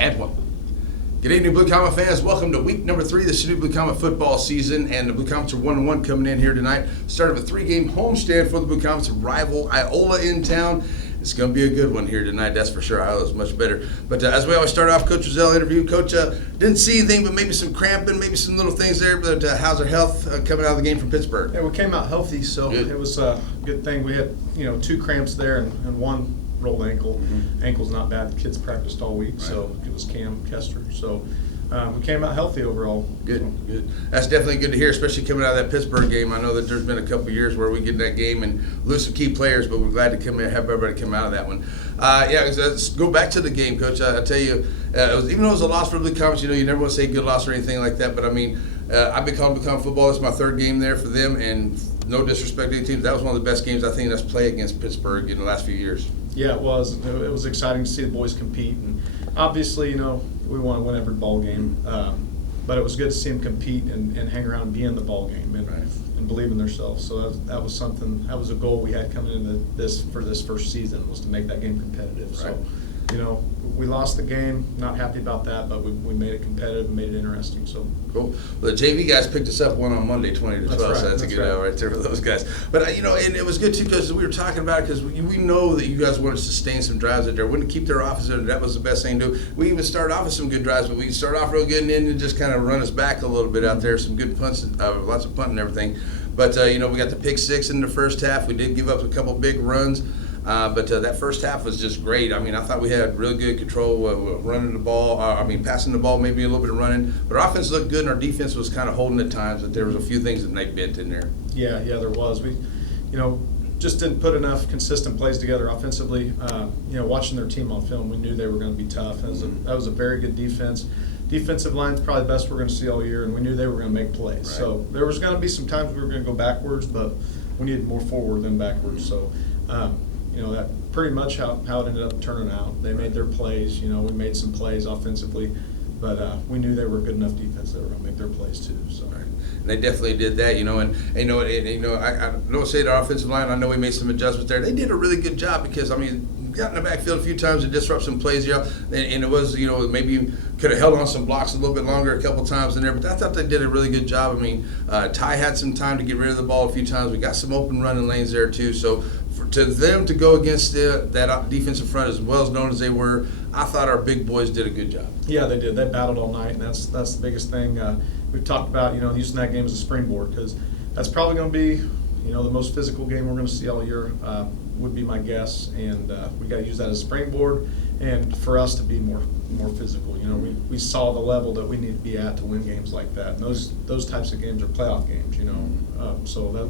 And one. Good evening, Blue Comet fans. Welcome to week number 3 of the Chanute Blue Comet football season. And the Blue Comets are 1-1 coming in here tonight. Start of a 3-game homestand for the Blue Comets, rival Iola in town. It's going to be a good one here tonight, that's for sure. Iola's much better. But as we always start off, Coach Rozelle interview. Coach, didn't see anything, but maybe some cramping, maybe some little things there. But how's our health coming out of the game from Pittsburgh? Yeah, we came out healthy, so good. It was a good thing. We had 2 cramps there and one rolled ankle. Mm-hmm. Ankle's not bad. The kids practiced all week, so it was Cam Kester. So we came out healthy overall. Good. That's definitely good to hear, especially coming out of that Pittsburgh game. I know that there's been a couple years where we get in that game and lose some key players, but we're glad to have everybody come out of that one. Let's go back to the game, Coach. I tell you, even though it was a loss for the Blue Comets, you never want to say good loss or anything like that, but I mean, I've been calling Blue Comet football. This is my 3rd game there for them, and no disrespect to any teams, that was one of the best games I think that's played against Pittsburgh in the last few years. Yeah, it was. It was exciting to see the boys compete, and obviously, we want to win every ball game. But it was good to see them compete and hang around and be in the ball game and believe in themselves. So that was something. That was a goal we had coming into this first season, was to make that game competitive. Right. So, we lost the game. Not happy about that, but we made it competitive and made it interesting. So cool. Well, the JV guys picked us up one on Monday, 20-12. That's right. So that's a good out right there for those guys. But and it was good too because we were talking about it because we know that you guys want to sustain some drives out there. We want to keep their offense there. That was the best thing to do. We even started off with some good drives, but we started off real good and then just kind of run us back a little bit out there. Some good punts, lots of punting and everything. But we got the pick 6 in the first half. We did give up a couple big runs. But that first half was just great. I mean, I thought we had real good control running the ball. Passing the ball, maybe a little bit of running. But our offense looked good, and our defense was kind of holding at times. But there was a few things that they bent in there. Yeah, there was. We, just didn't put enough consistent plays together offensively. Watching their team on film, we knew they were going to be tough. That was a very good defense. Defensive line's probably the best we're going to see all year, and we knew they were going to make plays. Right. So there was going to be some times we were going to go backwards, but we needed more forward than backwards. So. That pretty much how it ended up turning out. They made their plays. We made some plays offensively, but we knew they were a good enough defense that were going to make their plays too. So. Right. And they definitely did that, I don't say the offensive line. I know we made some adjustments there. They did a really good job because got in the backfield a few times to disrupt some plays, and it was, maybe could have held on some blocks a little bit longer a couple times in there, but I thought they did a really good job. Ty had some time to get rid of the ball a few times. We got some open running lanes there too, so to them to go against that defensive front as well as known as they were, I thought our big boys did a good job. Yeah, they did. They battled all night, and that's the biggest thing. We've talked about, using that game as a springboard because that's probably going to be, the most physical game we're going to see all year. Would be my guess, and we got to use that as a springboard, and for us to be more physical. We saw the level that we need to be at to win games like that. And those types of games are playoff games. So that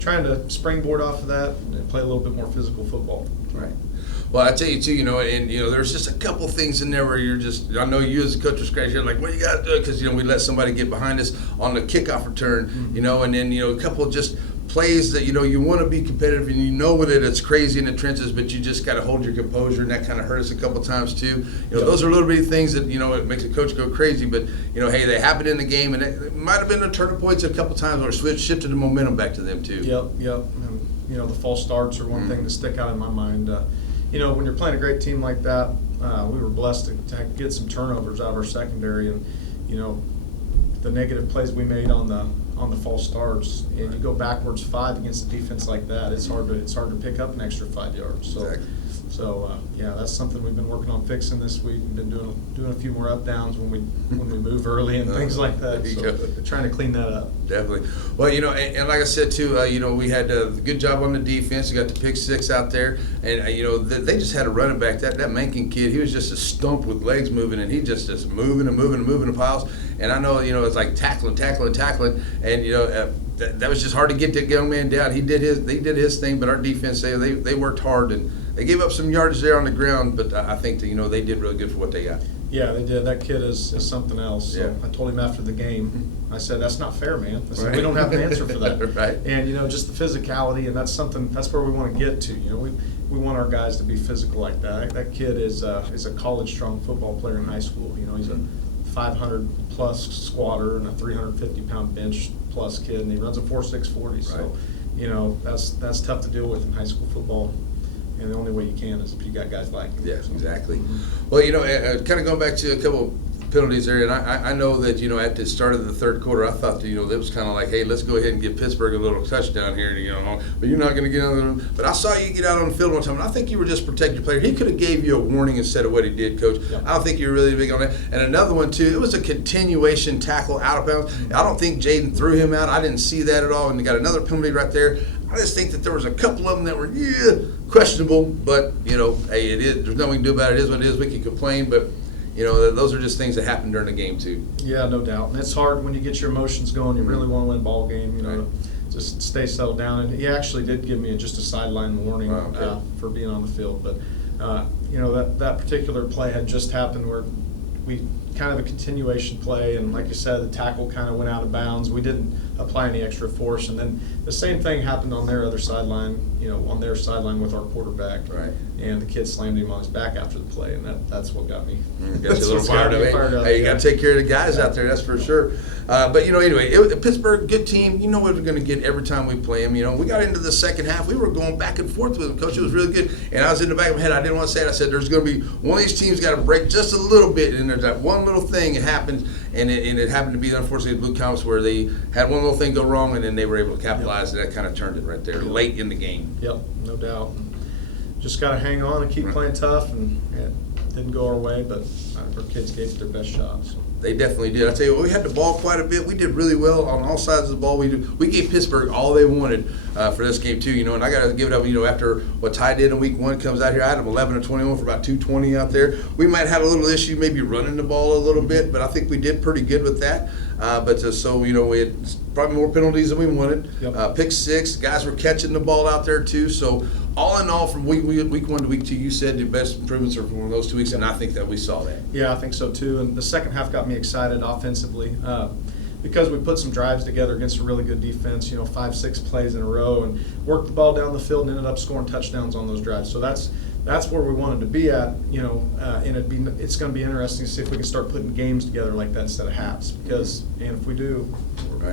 trying to springboard off of that and play a little bit more physical football. Right. Well, I tell you too, there's just a couple things in there where I know you as a coach are scratching your head like, what do you got to do? Because we let somebody get behind us on the kickoff return, and then a couple of just plays that you want to be competitive and that it's crazy in the trenches, but you just got to hold your composure, and that kind of hurt us a couple times too. Those are little bitty things that it makes a coach go crazy, but hey, they happen in the game, and it might have been a turning points a couple times where shifted the momentum back to them too. Yep. And, the false starts are one thing that stick out in my mind. When you're playing a great team like that, we were blessed to get some turnovers out of our secondary, and the negative plays we made on the false starts, and you go backwards 5 against a defense like that, it's hard to pick up an extra 5 yards. So, exactly. That's something we've been working on fixing this week. We've been doing a few more up downs when we move early and things like that. So trying to clean that up. Definitely. Well, and like I said too, we had a good job on the defense. We got the pick 6 out there, and they just had a running back. That Mankin kid, he was just a stump with legs moving, and he just moving the piles. And I know it's like tackling, and that was just hard to get that young man down. They did his thing, but our defense they worked hard, and they gave up some yardage there on the ground. But I think that they did really good for what they got. Yeah, they did. That kid is something else. So yeah. I told him after the game, I said, that's not fair, man. I said, we don't have an answer for that. Right. And just the physicality, and that's where we want to get to. We want our guys to be physical like that. That kid is a college strong football player in high school. He's a 500 plus squatter and a 350 pound bench plus kid, and he runs a 4.6 40. So, that's tough to deal with in high school football. and the only way you can is if you got guys like him. Yeah, exactly. Well, kind of going back to a couple penalties there, and I know that, at the start of the third quarter, I thought that, that was kind of like, hey, let's go ahead and give Pittsburgh a little touchdown here, but you're not going to get on the room. But I saw you get out on the field one time, and I think you were just protecting your player. He could have gave you a warning instead of what he did, Coach. Yep. I don't think you were really big on that. And another one, too, it was a continuation tackle out of bounds. I don't think Jaden threw him out. I didn't see that at all, and they got another penalty right there. I just think that there was a couple of them that were, questionable, but, hey, it is. There's nothing we can do about it. It is what it is. We can complain, but those are just things that happen during the game too. Yeah, no doubt. And it's hard when you get your emotions going. You really want to win a ball game. Right. Just stay settled down. And he actually did give me just a sideline warning for being on the field. But that particular play had just happened where we kind of a continuation play, and like you said, the tackle kind of went out of bounds. We didn't apply any extra force, and then the same thing happened on their other sideline. On their sideline with our quarterback. Right. And the kid slammed him on his back after the play, and that's what got me. Got you a little fired up. Hey, you got to take care of the guys out there, that's for sure. But anyway, Pittsburgh, good team. You know what we're going to get every time we play them. We got into the second half. We were going back and forth with them, Coach. It was really good. And I was in the back of my head. I didn't want to say it. I said, there's going to be one of these teams got to break just a little bit. And there's that one little thing that happened, and it happened to be, unfortunately, the Blue Comets, where they had one little thing go wrong, and then they were able to capitalize, and that kind of turned it right there late in the game. Yep, no doubt. Just got to hang on and keep playing tough, and it didn't go our way, but our kids gave it their best shot. So. They definitely did. I tell you what, we had the ball quite a bit. We did really well on all sides of the ball. We gave Pittsburgh all they wanted for this game too. And I got to give it up. After what Ty did in week 1 comes out here, I had them 11 of 21 for about 220 out there. We might have a little issue maybe running the ball a little bit, but I think we did pretty good with that. We had probably more penalties than we wanted. Yep. Pick 6, guys were catching the ball out there too. So all in all, from week 1 to week 2, you said the best improvements are from those 2 weeks, and I think that we saw that. Yeah, I think so too. And the second half got me excited offensively because we put some drives together against a really good defense. 5-6 plays in a row, and worked the ball down the field and ended up scoring touchdowns on those drives. So that's where we wanted to be at. And it's going to be interesting to see if we can start putting games together like that instead of halves. And if we do,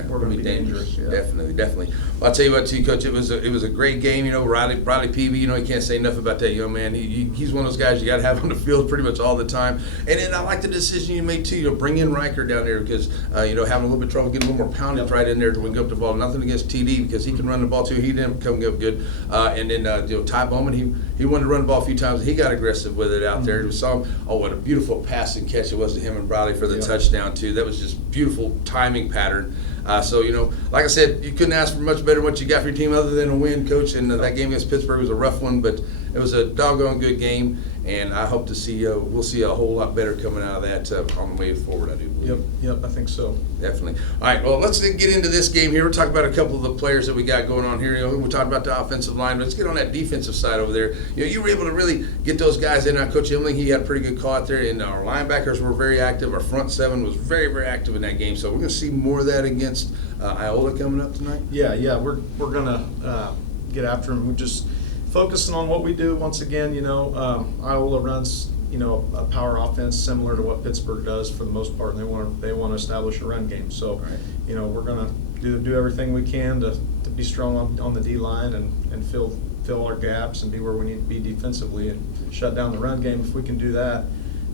we're going to be dangerous. Yeah. Definitely. Well, I'll tell you what, too, Coach. It was a great game. Riley Peavy. You can't say enough about that young man. He's one of those guys you got to have on the field pretty much all the time. And then I like the decision you made too. Bring in Riker down there because having a little bit of trouble getting a little more poundage right in there to wing up the ball. Nothing against TD because he can run the ball too. He didn't come up good. And then Ty Bowman. He wanted to run the ball a few times. He got aggressive with it out there. We saw him. Oh, what a beautiful passing catch it was to him and Bradley for the touchdown too. That was just beautiful timing pattern. Like I said, you couldn't ask for much better what you got for your team other than a win, Coach. And that game against Pittsburgh was a rough one, but it was a doggone good game. And I hope to see we'll see a whole lot better coming out of that on the way forward, I do believe. Yep, I think so. Definitely. All right, well, let's get into this game here. We'll talk about a couple of the players that we got going on here. We talked about the offensive line. Let's get on that defensive side over there. You were able to really get those guys in. Coach Emling, he had a pretty good call out there, and our linebackers were very active. Our front 7 was very, very active in that game. So we're going to see more of that against Iola coming up tonight. Yeah, we're going to get after them. We're just focusing on what we do. Once again, Iola runs a power offense similar to what Pittsburgh does for the most part, and they want to establish a run game. So, we're going to do everything we can to be strong on the D line and fill our gaps and be where we need to be defensively and shut down the run game. If we can do that,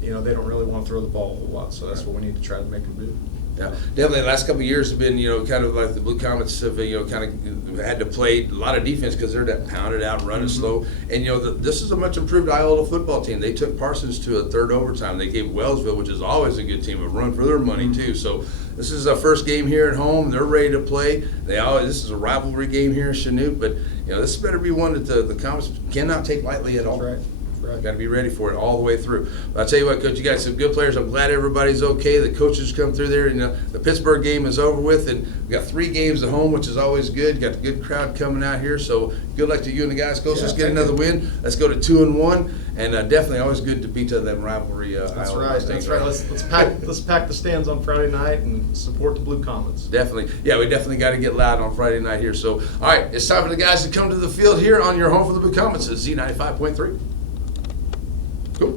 they don't really want to throw the ball a whole lot. So that's what we need to try to make them do. Yeah, definitely. The last couple of years have been, kind of like the Blue Comets have, kind of had to play a lot of defense because they're that pounded out, running slow. And this is a much improved Iola football team. They took Parsons to a third overtime. They gave Wellsville, which is always a good team, a run for their money too. So this is our first game here at home. They're ready to play. This is a rivalry game here in Chanute, but this better be one that the Comets cannot take lightly at all. That's right. Got to be ready for it all the way through. But I'll tell you what, Coach, you got some good players. I'm glad everybody's okay. The coaches come through there. The Pittsburgh game is over with, and we got 3 games at home, which is always good. Got a good crowd coming out here. So good luck to you and the guys, Coach. Let's get another win. Let's go to 2-1, and definitely always good to beat them rivalry. That's right. Let's pack the stands on Friday night and support the Blue Comets. Definitely. Yeah, we definitely got to get loud on Friday night here. So, all right, it's time for the guys to come to the field here on your home for the Blue Comets at Z95.3. Cool.